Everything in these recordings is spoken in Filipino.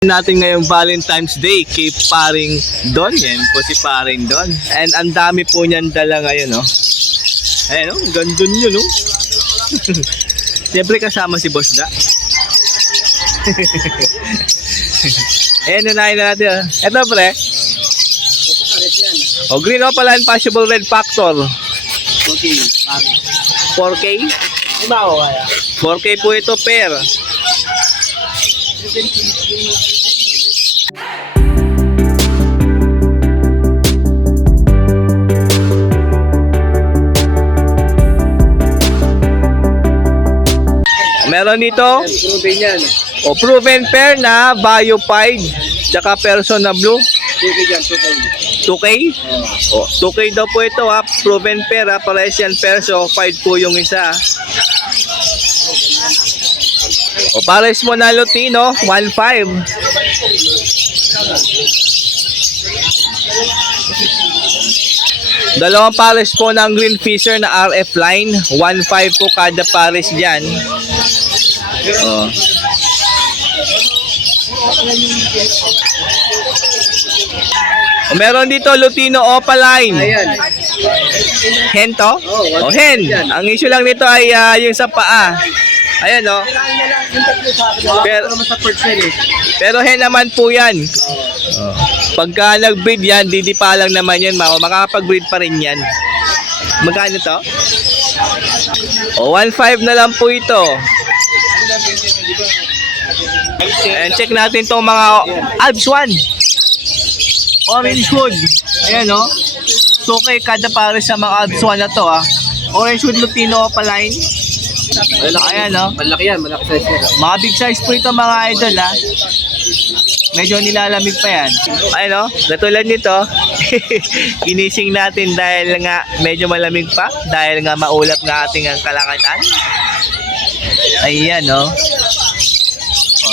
natin ngayong Valentine's Day kay Paring Don. Yan po si Paring Don. And ang dami po niyan dala ngayon, no? Ayan, no? Gandun yun, no? Siyempre kasama si Boss Da. Ayan, unahin na natin. Ito, pre. O, green opaline possible red factor. 4K? 4K po ito, pair. Meron dito proven pair na Biopide tsaka person na blue. 2K? 2K daw po ito, ha. Proven pair, ha. Parehas yan perso. 5 po yung isa. Pares mo na Lutino, 1.5. Dalawang pares po ng Green Fisher na RF line, 1.5 po kada pares dyan. Meron dito Lutino Opaline. Hen to? Hen. Ang issue lang nito ay yung sa paa. Ayan, no? Pero hen naman po yan. Pagka nag-breed yan, didipa lang naman yan. Makakapag-breed pa rin yan. Magkano to? 1.5 na lang po ito. And check natin itong mga Alps 1. Orange hood. Ayan, no? So, okay, kada pares sa mga Alps 1 na to, Orange hood Lutino Opaline. Ayan, no? Malaki yan, malaki size yan. Mga big size po ito, mga idol, Medyo nilalamig pa yan. Ayan, no? Katulad nito, ginising natin dahil nga medyo malamig pa. Dahil nga maulap nga ating ang kalakatan. Ayan, no?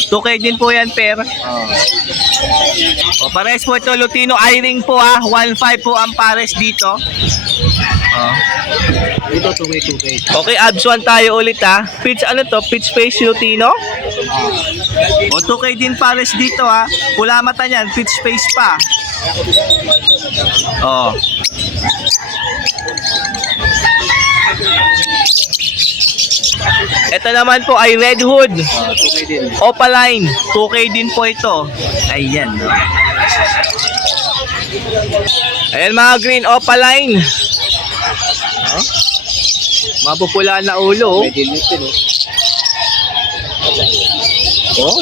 2K din po yan, pair. Pares po ito, Lutino I-ring po, 1.5 po ang pares dito. Ito 2K. Okay, abs 1 tayo ulit, Pitch, ano to? Pitch face Lutino? 2K din pares dito, Pula mata niyan, pitch face pa. Ito naman po ay Red Hood. 2K din. Opaline. 2K din po ito. Ayan, no? Ayan, mga green Opaline. Mapupula na ulo.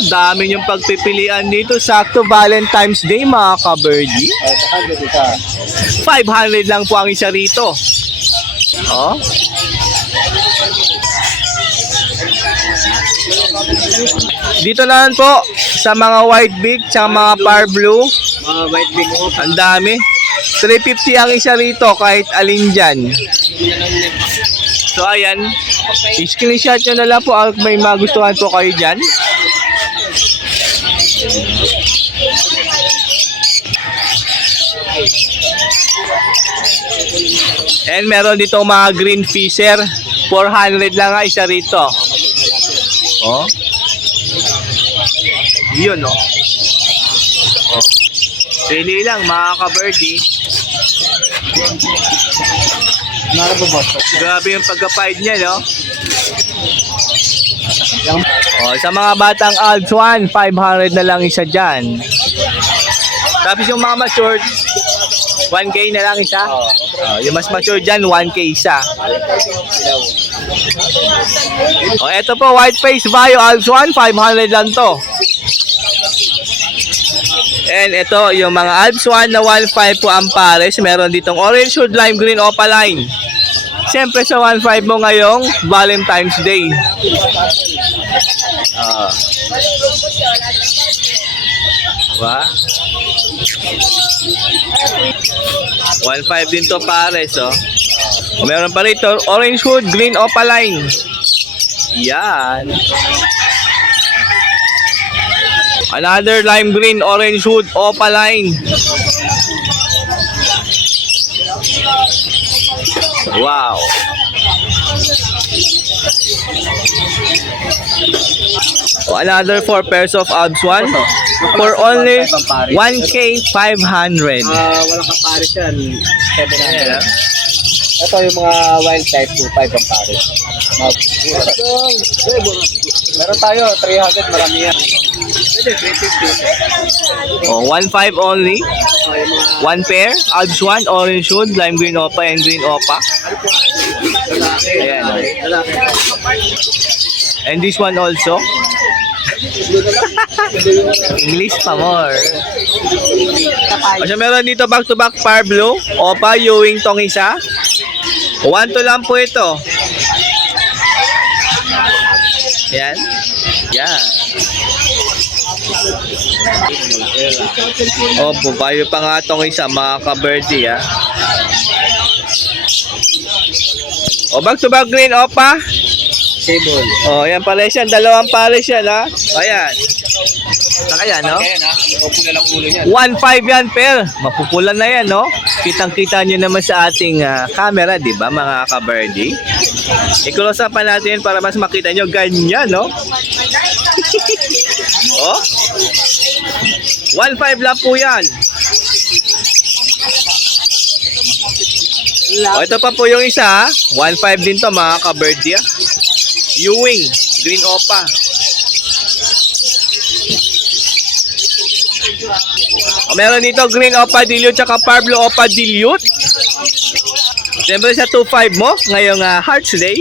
Dami yung pagpipilian dito. Sakto Valentine's Day, mga ka-birdie. 500 lang po ang isa rito. Dito naman po sa mga white beak sa mga par blue. Mga white big Ang dami. 350 ang isa rito kahit alin dyan. So ayan, i-screenshot nyo na lang po at may magustuhan po kayo dyan. And meron dito mga Green Fisher. 400 lang nga isa rito. Yun, pili lang, mga ka-birdie. Grabe yung pagka-fight niya, no? Sa mga batang Alps 1, 500 na lang isa dyan. Tapos yung mga matured, 1K na lang isa. Yung mas mature dyan, 1K isa. Ito po, white face Bio Alps 1, 500 lang to. And ito, yung mga Alps 1 na 1.5 po ang pares. Meron ditong orange hood, lime green, opaline. Siyempre sa 1.5 mo ngayong Valentine's Day. Diba? 1.5 din to pares, Meron pa rito, orange hood, green opaline. Yan. Another lime green, orange hood, opaline. Wow. Another 4 pairs of Alps 1 for only 1K 500. Walang kapares yan. 700. Ayan, ah. Ito yung mga wild type 2.5 ang pares. Meron tayo, 300, marami yan. Pwede, 350. 1.5 only. Yung mga 1 pair, Alps 1, orange hood, lime green opa, and green opa. lalaki. Ayan, oh. Lalaki. And this one also. English pa more. Kasi meron dito back-to-back Parblo, opa, Ewing tong isa. 1 to lang po ito. Yan. Yan. Opo, bayo pa nga tong isa, mga ka-birdie, ah. O, back-to-back green opa. Table. Oh, yan pares yan. Dalawang pares yan, ha. Ayan. Saka yan, no? Kaya na, opo na lang ulo niyan. 1.5 yan, per. Mapupulan na yan, no? Kitang-kita nyo naman sa ating camera, di ba, mga ka-birdie? I-close up pa natin para mas makita nyo. Ganyan, no? Oh. 1.5 lang po yan. Oh, ito pa po yung isa, ha? 1.5 din to, mga ka-birdie, ha? Ewing, green opa. O, meron dito green opa dilute tsaka Parblo opa dilute. Siyempre sa 2.5 mo ngayong Hearts Day.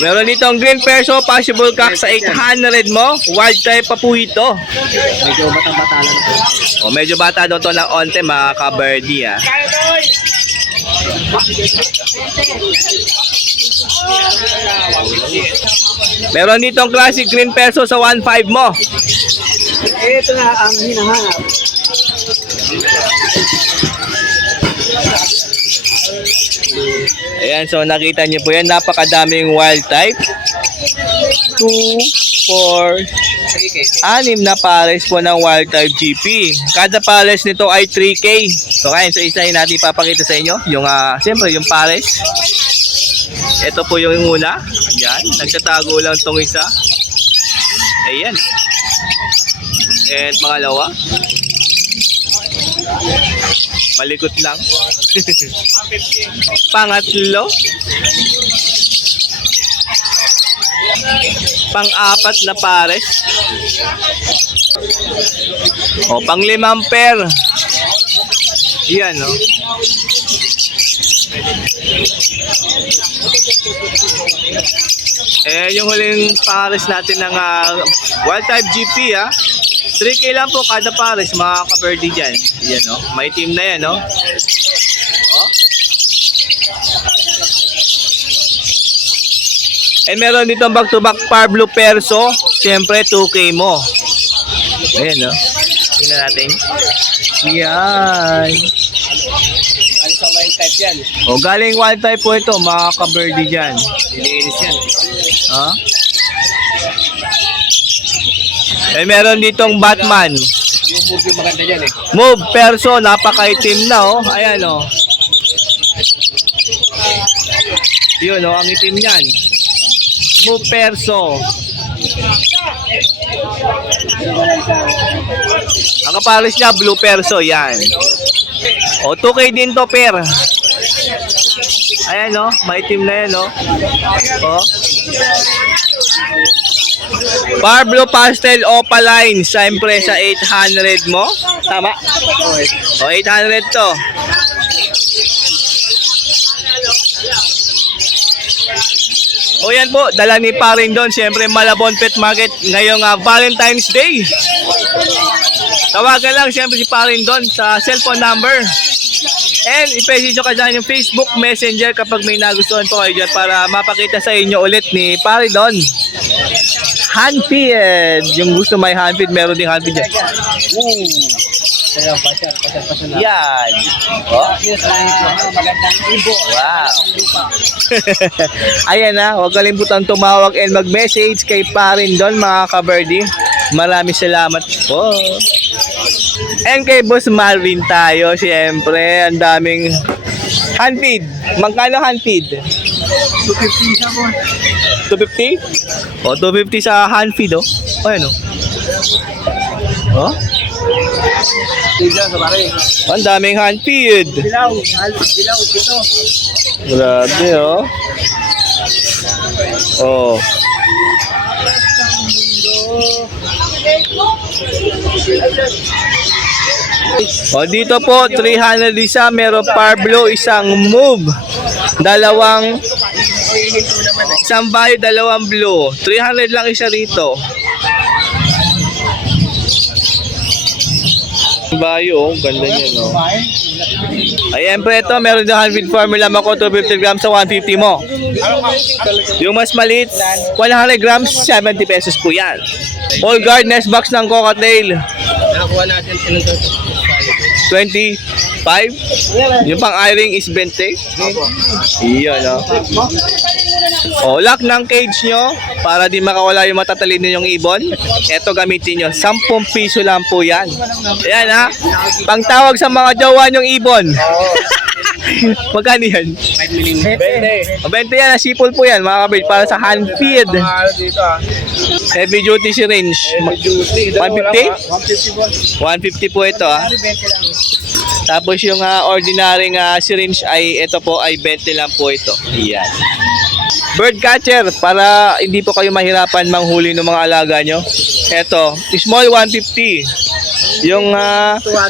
Meron dito ang green perso possible cock sa 800 mo. Wild type pa po ito. Medyo batang-bata lang ito. O, medyo bata daw to ng onte, mga ka-birdie, ah. Meron dito ang classic green perso sa 1.5 mo. Ito na ang hinahanap. Ayan, so nakita niyo po yan, napakadaming wild type. 2, 4, 6 na pares po ng wild type GP. Kada pares nito ay 3K. So kaya so isa natin ipapakita sa inyo yung siyempre yung pares. Ito po yung una. Yan, nagtatago lang tong isa. Ayan. And pangalawa. Malikot lang. Pangatlo. Pang-apat na pares. O, pang-limang pair. Yan, no? Yung huling pares natin ng wild type GP, 3K lang po kada pares, mga ka-birdie dyan. Yan, no? May team na yan, no? Oh. And meron dito back-to-back Parblo Perso. Siyempre, 2K mo. Ayan, no? Tingnan natin. Yan. Galing sa wild type yan. O, galing wild type po ito, mga ka-birdie dyan. Nilinis yan. Ha? And meron ditong Batman. Yung move yung maganda dyan eh. Move Perso, napaka-itim na, oh. Ayan, oh. Yun, oh, ang itim niyan. Move Perso. Ang kapares niya, Blue Perso, yan. O, 2K din to, per. Ayan, oh. Maitim na yan, oh. Oh. Parblo Pastel Opaline, siyempre sa 800 mo. Tama? O, 800 to. O yan po, dala ni Parin doon. Siyempre, Malabon Pet Market ngayong Valentine's Day. Tawagan lang siyempre si Parin doon sa cellphone number. And i-message nyo ka dyan yung Facebook Messenger kapag may nagustuhan po kayo dyan para mapakita sa inyo ulit ni Parin doon. Handfeed. Yung gusto may handfeed, meron ding handfeed dyan. Pasyal. Yan. Oh. Magandang ibo. Wow. Ayan na, huwag kalimutan tumawag and mag-message kay Parin doon, mga ka-birdie. Maraming salamat po. And kay Boss Marvin tayo, siyempre. Ang daming handfeed. Magkano handfeed? 250 siya po. 250? O, 250 sa handfeed, oh. O, ano? Oh? Diyan sa pare. Ang daming handfeed. Dilaw, ito. Grabe, oh. Oh. O, dito po, 300 isa. Meron Parblo, isang move. Isang bayo, dalawang blue. 300 lang isa rito. Bayo, oh. Ganda niya, no? Ayan po ito, meron din 100 formula mo 250 grams sa 150 mo. Yung mas maliit, 100 grams, 70 pesos po yan. All guard nest box ng cocktail. Nakakuha natin sinunod. 25. Yung pang iring is 20. Iyon, no? O, lock ng cage nyo para di makawala yung matatalino yung ibon. Ito gamitin nyo. 10 piso lang po yan. Ayan, ha? Pangtawag sa mga jowa yung ibon. Magkano yan? 20. O, 20 yan. Sipol po yan, mga kabit. Para sa hand feed. Dito ah. Heavy duty syringe. 150? 150 po ito, ha? 20 lang. Tapos yung ordinary syringe ay ito po ay 20 lang po ito. Ayan. Bird catcher para hindi po kayo mahirapan manghuli ng mga alaga nyo. Ito, small 150. Yung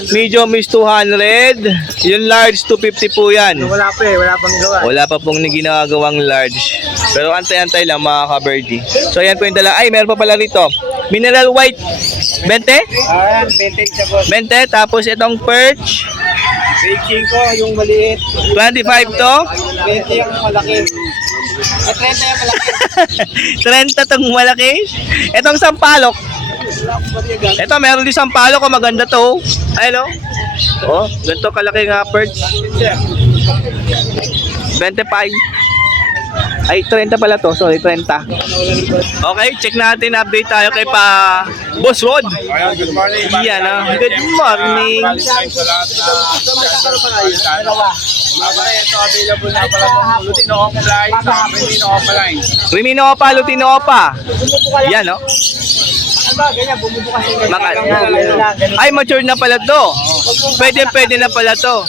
medium is 200. Yung large 250 po yan. Wala pa wala pang gawa. Wala pa pong ginagawang large. Pero antay-antay lang mga ka-birdie. So yan po yung dala. Ay, meron pa pala rito. Mineral white. 20? Ayan, 20 siya po. 20. Tapos itong perch. 25 ko, yung maliit. 25 to. 20 yung malaki. At 30 yung malaki. 30 tong malaki. Itong sampalok. Ito, meron din sampalok. Oh, maganda to. Ayun, oh. Oh, ganito kalaki nga perch. 25. Ay, 30 pala to. Sorry, 30. Okay, check natin. Update tayo kay pa Boss Rod. Ayan, good morning. Yan, Good morning. Sa lahat ito, available na pala itong Lutino Offline sa Lutino Offline. Rimino Opa, Lutino Opa. Yan, no? Ano ba, ganyan, bumubukas yung Ay, mature na pala to. Pwede na pala to.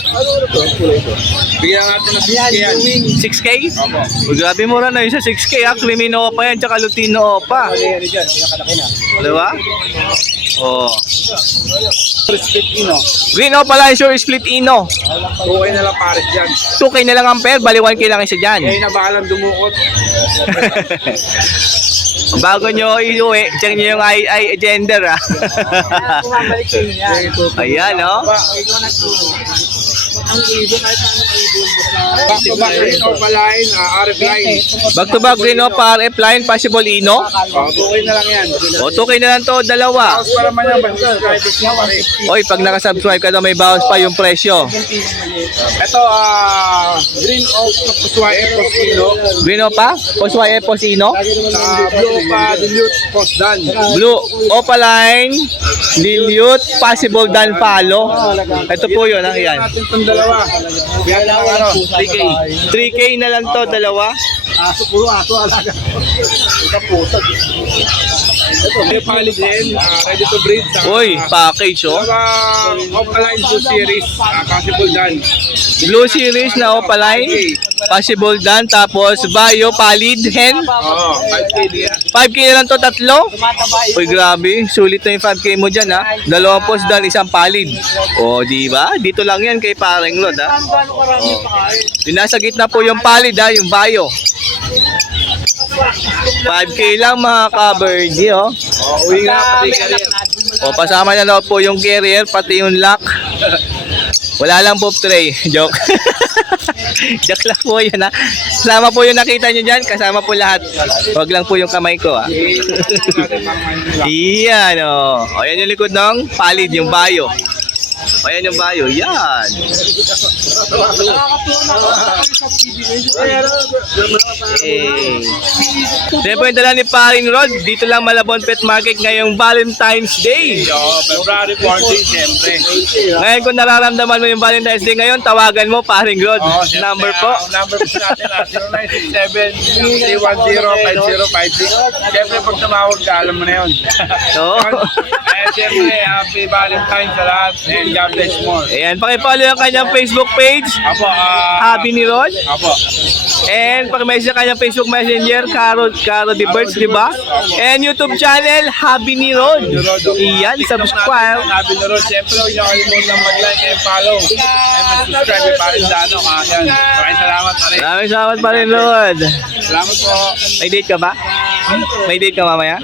Bigyan natin ng 60 yan. 6K? Opo. Oh, grabe mura na yun sa 6K. Rimino Opa yan, tsaka Lutino Opa. Ano dyan, pinakalaki na. Diba? Oh. Split Ino. Green Opa lang, sure, split ino. Okay na lang pares dyan. 2K na lang ang pair, bali 1K lang isa dyan. Kaya na bakalang dumukot. Bago nyo iuwi, check nyo yung gender, ha. Bumabalik sa inyo yan. Ayan, no? Ikaw na turo. Ang ibon, kahit paano ang ibon. Back to back rin Offline, RF line. Back to back, Green Opa, RF line, possible ino. Okay na lang yan. O, 2K na lang to, dalawa. Tapos para man yan, basta subscribers niya pare. Oy, pag nakasubscribe ka daw, may bawas pa yung presyo. Ito, Green Oak, Puswa Epos Ino. Green Opa, Posway Epos ino. Blue pa, Dilute, Post Dan. Blue Opaline, Dilute, possible dan follow. Ito po yun, ha? Yan. Natin itong dalawa. Bigyan na lang ano, 3K. 3K na lang to, dalawa. Aso, puro aso, alaga. Ito puto. May palit din, ready to breed. Uy, package, oh. Offline Blue Series, possible Dan. Blue series na Opaline, possible dan. Tapos, Bayo, Palid, Hen. Oo, 5K din yan. 5K na lang to, tatlo. Uy, grabe. Sulit na yung 5K mo dyan, ha. Dalawang post dan, isang palid. O, di ba? Dito lang yan kay Pareng Rod, ha. Yung nasa gitna po yung palid, ha, yung Bayo. 5K lang mga ka-birdie, oh. Uwi nga pati career. O, pasama na daw po yung carrier, pati yung lock. Wala lang po tray. Joke. Joke lang po yun, ha. Kasama po yung nakita nyo dyan. Kasama po lahat. Huwag lang po yung kamay ko, ha. Iyan, o. O, yan yung likod ng palid, yung Bayo. O, yan yung Bayo. Yan. Siyempre yung dala ni Paring Rod, dito lang Malabon Pet Market ngayong Valentine's Day. February 14, siyempre. Ngayon kung nararamdaman mo yung Valentine's Day ngayon, tawagan mo Paring Rod. Siyempre, Number po. Ang number po natin, 0967-310-5056. Siyempre, pag tumawag ka, alam mo na yun. Oo. Siyempre, happy Valentine's sa lahat. And God bless more. Ayan, pakipollow yung kanyang Facebook page, Apo, Happy ni Rod. Apo. And pakimessage sa kanyang Facebook Messenger, Caro the Birds, di ba? And YouTube channel, Happy ni Rod. Iyan, subscribe. Happy na ron. Siyempre, huwag niyo kalimutan mag-like and follow. And mag-subscribe kay Paring Dano. Yan. Maraming salamat, pare. Maraming salamat pa rin, Rod. Salamat po. May date ka ba? May date ka mamaya?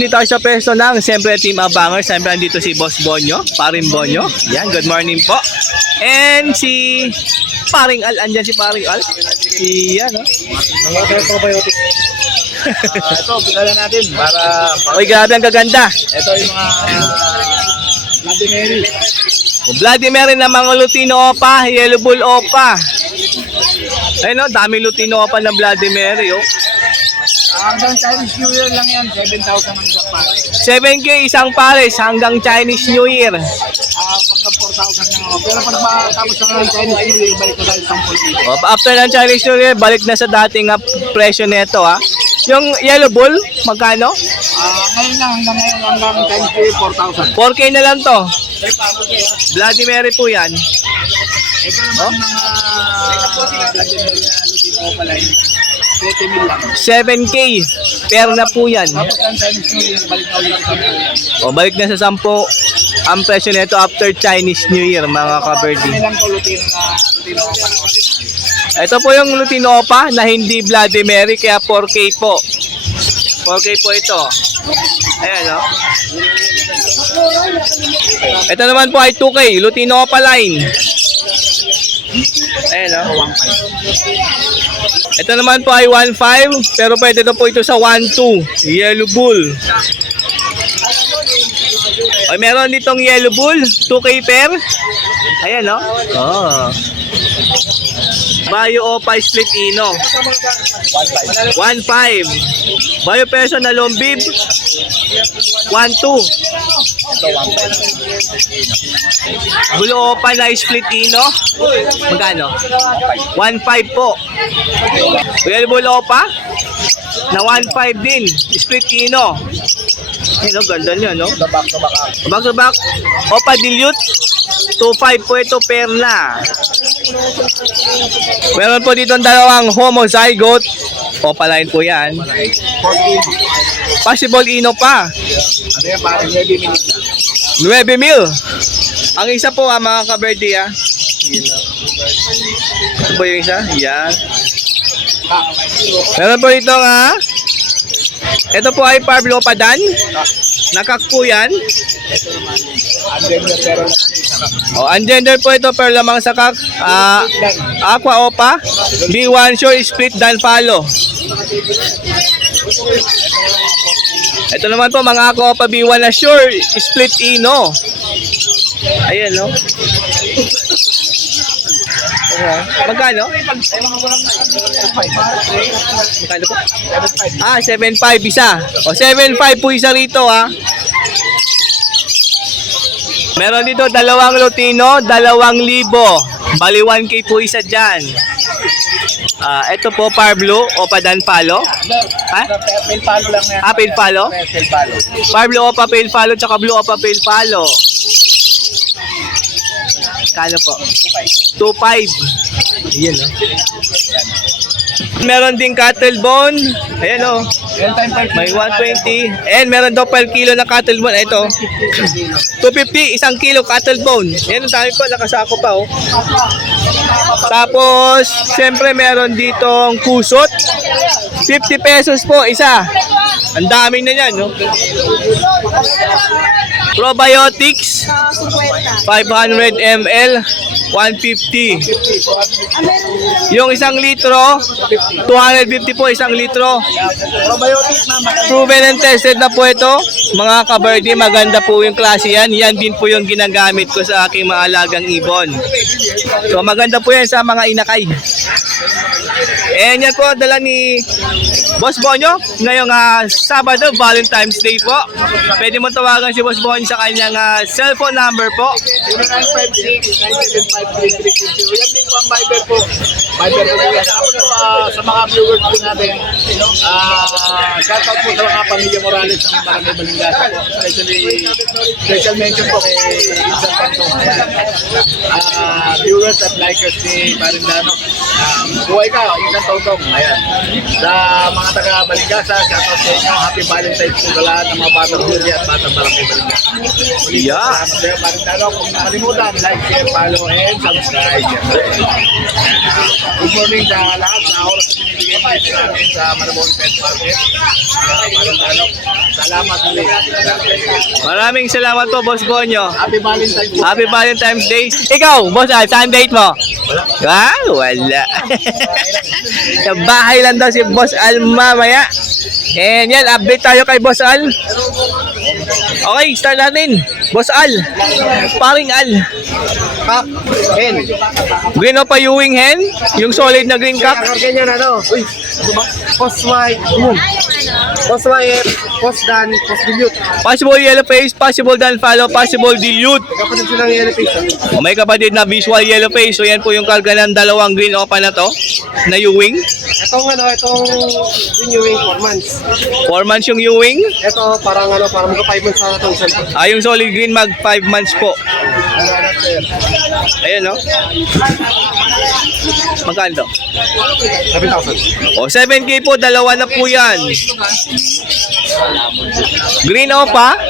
Dito ako sa peso ng siyempre Team Abangers. Siyempre andito si Boss Bonyo, Paring Bonyo. Yan, good morning po. And si Paring Al, andyan si Paring Al. Yan, no? Ito, pinala natin para Uy, grabe ang gaganda. ito yung mga Bloody Mary. Vladimir na mga Lutino Opa, Yellow Bull Opa. Ayun, no? Dami Lutino Opa na Vladimir, oh. Hanggang Chinese New Year lang yan, 7,000 ang isang pare. 7K isang pares hanggang Chinese New Year. Pagka 4,000 lang ako. Pero pag matapos na ng Chinese New Year, balik na tayo 10 dito. O, after ng Chinese New Year, balik na sa dating presyo nito, ha. Yung Yellow Bull, magkano? Ngayon lang, hanggang Chinese New Year, 4,000. 4K na lang to. Vladimir po yan. Ito naman mga Bloody Mary na Lutino pala yun. 20,000 lang. 7K. Pero na po yan. Tapos ng Chinese New Year, balik na ulit sa 10 yan. O, balik na sa 10 ang presyo nito after Chinese New Year, mga kaberdi. Kami lang po Lutino pa na ordinary. Ito po yung Lutino Opa na hindi Vladimir, kaya 4K po. 4K po ito. Ayan, no? Ito naman po ay 2K, Lutino Opa line. Ayan, no? Ito naman po ay 1.5, pero pwede na po ito sa 1.2, Yellow Bull. Ay, meron ditong Yellow Bull, 2K pair. Ayan, no? Oh. Bayo Opa Split Ino. 1.5. Bayo Person na Lombib. 1.2. Bulo Opa na Split Ino. Magkano? 1.5 po. Real Bulo Opa na 1.5 din. Split Ino. Ayun, no, ganda niya, no? Back to back. Opa Dilute. 2.5 po ito per na. Meron po dito ang dalawang homozygote. Opa line po yan. Possible Ino pa. Ano yan, parang 9 minutes lang. 9 mil. Ang isa po, mga kaberdi, ah. Ito po yung isa. Yan. Meron po dito nga. Ito po ay Pablo Padan. Nakak po yan. Oh, ungender po ito pero lamang sa kak. Aqua Opa. B1 Shore Split Dan Palo. Ito naman po mga Aqua Opa B1 na Shore Split Ino. Ayan, no? Magkano? Magkano po? 7.5 isa. O, 7.5 po isa rito, ha. Meron dito dalawang Lutino, 2,000. Bali 1K po isa dyan. Ito po Pablo Opa Dan Palo. Ha? Pale palo lang yan. Pale Palo? Pale palo. Pablo Opa Pale Palo tsaka Blue Opa Pale Palo. Kano po? 2.5. Ayan, no? Meron ding cattle bone. Ayan, o. May 120. And meron daw per kilo na cattle bone. Ito. 250, 1 kilo cattle bone. Ayan, ang dami pa. Nakasako pa, oh. Tapos, syempre meron ditong kusot. 50 pesos po, isa. Ang daming na yan, no? Probiotics. 500 ml. 150. Yung 1 litro, 250 po 1 litro. Probiotics na. Proven and tested na po ito. mga kaberde, maganda po yung klase yan. Yan din po yung ginagamit ko sa aking mga alagang ibon. So maganda po yan sa mga inakay. And yan po, dala ni Boss Bonyo ngayong Sabado, Valentine's Day po. Pwede mo tawagan si Boss Bonyo sa kanyang cellphone number po. 0956-975-3322. Yan din po ang Viber po. Viber po yan. Ako po, sa mga viewers po natin, shoutout po sa mga pamilya Morales ng Barangay Balingasa po. Special mention po kay Isang Pantong. Viewers at likers ni Marindano. Buhay ka, Isang Pantong. Ayan. Sa mga taga Balingasa, shoutout sa inyo. Happy Valentine's po sa lahat ng mga batang huli at batang Barangay Balingasa. Yeah. Salamat sa iyo, Marindano. Kung nakalimutan, like, share, follow, and subscribe. Good morning sa lahat sa oras na binibigay mo sa amin sa Malabon Pet Market. Marindano, salamat ulit. Maraming salamat po, Boss Bonyo. Happy Valentine's Day. Happy Valentine's Day. Ikaw, Boss Al, saan date mo? Wala. Wala. Sa bahay lang daw si Boss Al mamaya. And yan, update tayo kay Boss Al. Okay, start natin. Boss Al. Paring Al. Kak, hen. Green o pa Ewing hen? Yung solid na green cock? Kakargan yan ano? Uy, post white. Post white, post dan, post dilute. Possible yellow face, possible dan follow, possible dilute. Kapatid silang yellow face. O may kapatid na visual yellow face. So yan po yung karga ng dalawang green opa na to. Na Ewing. Itong renewing 4 months. 4 months yung Ewing. Ito parang parang mga 5 months na itong isang. Yung solid green mag 5 months po. Ayan no. Magkano to? 7,000. O 7K po, dalawa na po yan. Green opa.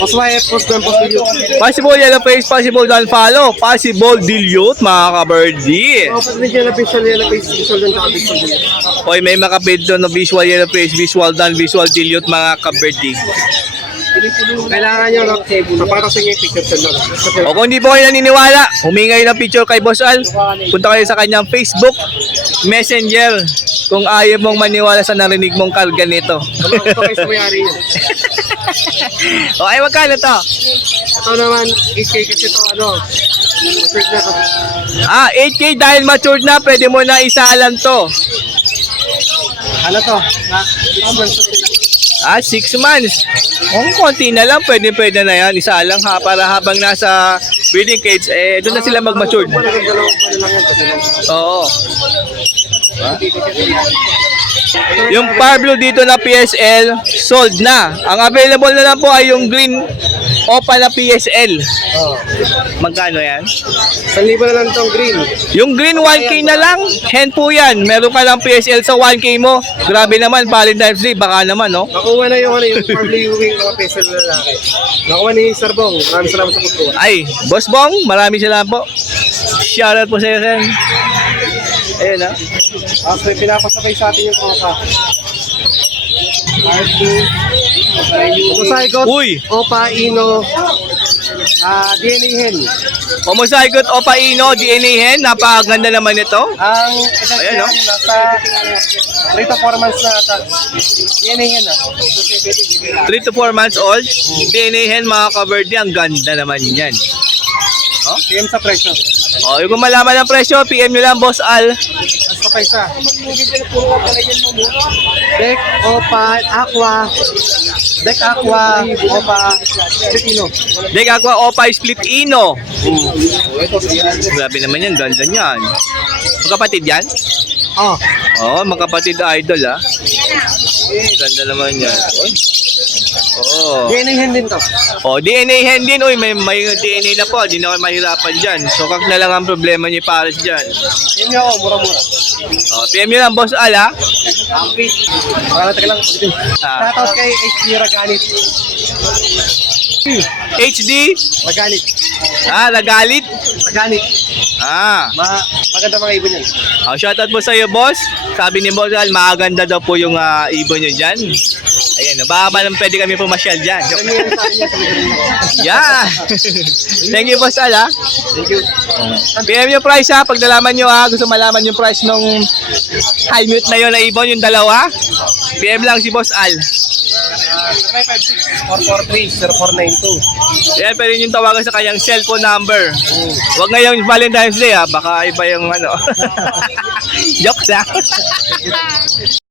Post white, post dan, post dilute. Possible yellow face, possible dan follow, possible dilute mga kabirdie. Kapatid niya na visual yellow face, visual dan, saka visual dilute. Oy, may makapid doon na visual yellow face, visual dan, visual dilute mga kabirdie. Kailangan nyo, napakita sa inyo yung picture sa lang. O kung hindi po kayo naniniwala, humingi kayo ng picture kay Boss Al. Punta kayo sa kanyang Facebook, Messenger, kung ayaw mong maniwala sa narinig mong karga nito. Ito kayo sa mayari yun. O ay, magkano to? Ito naman, 8K kasi ito matured na ito. 8K dahil matured na, pwede mo na isalan to. Ano to? 6 months na sila. 6 months. Kung konti na lang, pwede na yan. Isa lang para habang nasa breeding cage, doon na sila mag-matured. Dalawang pa lang yan. Oo. Yung Parblo dito na PSL, sold na. Ang available na lang po ay yung green Opa na PSL. Magkano yan? 1,000 na lang itong green. Yung green 1K na lang, hen po yan. Meron ka lang PSL sa 1K mo. Grabe naman, Valentine's Day, baka naman, no? Nakuha na yung Parbly Wing na pesel na lalaki. Nakuha ni Sir Bong. Maraming salamat sa pagkuha. Ay, Boss Bong, maraming salamat po. Shoutout po sa iyo, Sen. Ayun, ha? After pinapasakay sa atin yung tropa. Mosaikot, Uy! Opa, Ino, DNA hen. Homozygote Opa Ino, DNA hen. Napakaganda naman ito. Ang edad Ayan, niyan, no? nasa 3 to 4 months na ata. DNA hen 3 to 4 months old. DNA hen, mga kaberde. Ang ganda naman yan. PM sa presyo. O, yung kung malaman ang presyo, PM nyo lang, Boss Al. Mas pa isa. Deck, Opa, Aqua. Deck, Aqua, Opa, Ino. Dek Aqua Opa Split Ino. Grabe naman yan, ganda niyan. Magkapatid yan? Oh, Oo, magkapatid idol, ha. Ganda naman yan. Oh. DNA hen din to. Oh, DNA hen din. Uy, may DNA na po. Di na kayo mahirapan dyan. So, kak na lang ang problema niyo pares dyan. Yan niyo ako, mura-mura. Oh, PM nyo lang, Boss Al, ha. Pakalatak lang. Ah. Shoutout kay HD Raganit. HD. Raganit. Nagalit. Raganit. Maganda mga ibon yan. Oh, shoutout po sa iyo, Boss. Sabi ni Boss Al, maganda daw po yung ibon nyo dyan. Ayan, baka ba naman pwede kami pumasyal dyan. Ano yan sa akin yan? Yeah. Thank you, Boss Al, ha. Thank you. PM yung price, ha. Pag nalaman nyo, ha. Gusto malaman yung price nung high mute na yun na ibon, yung dalawa. PM lang si Boss Al. 0956-443-0492. Yan, pwede yung tawagan sa kanyang cellphone number. Huwag ngayong Valentine's Day, baka iba yung ano. Joke lang.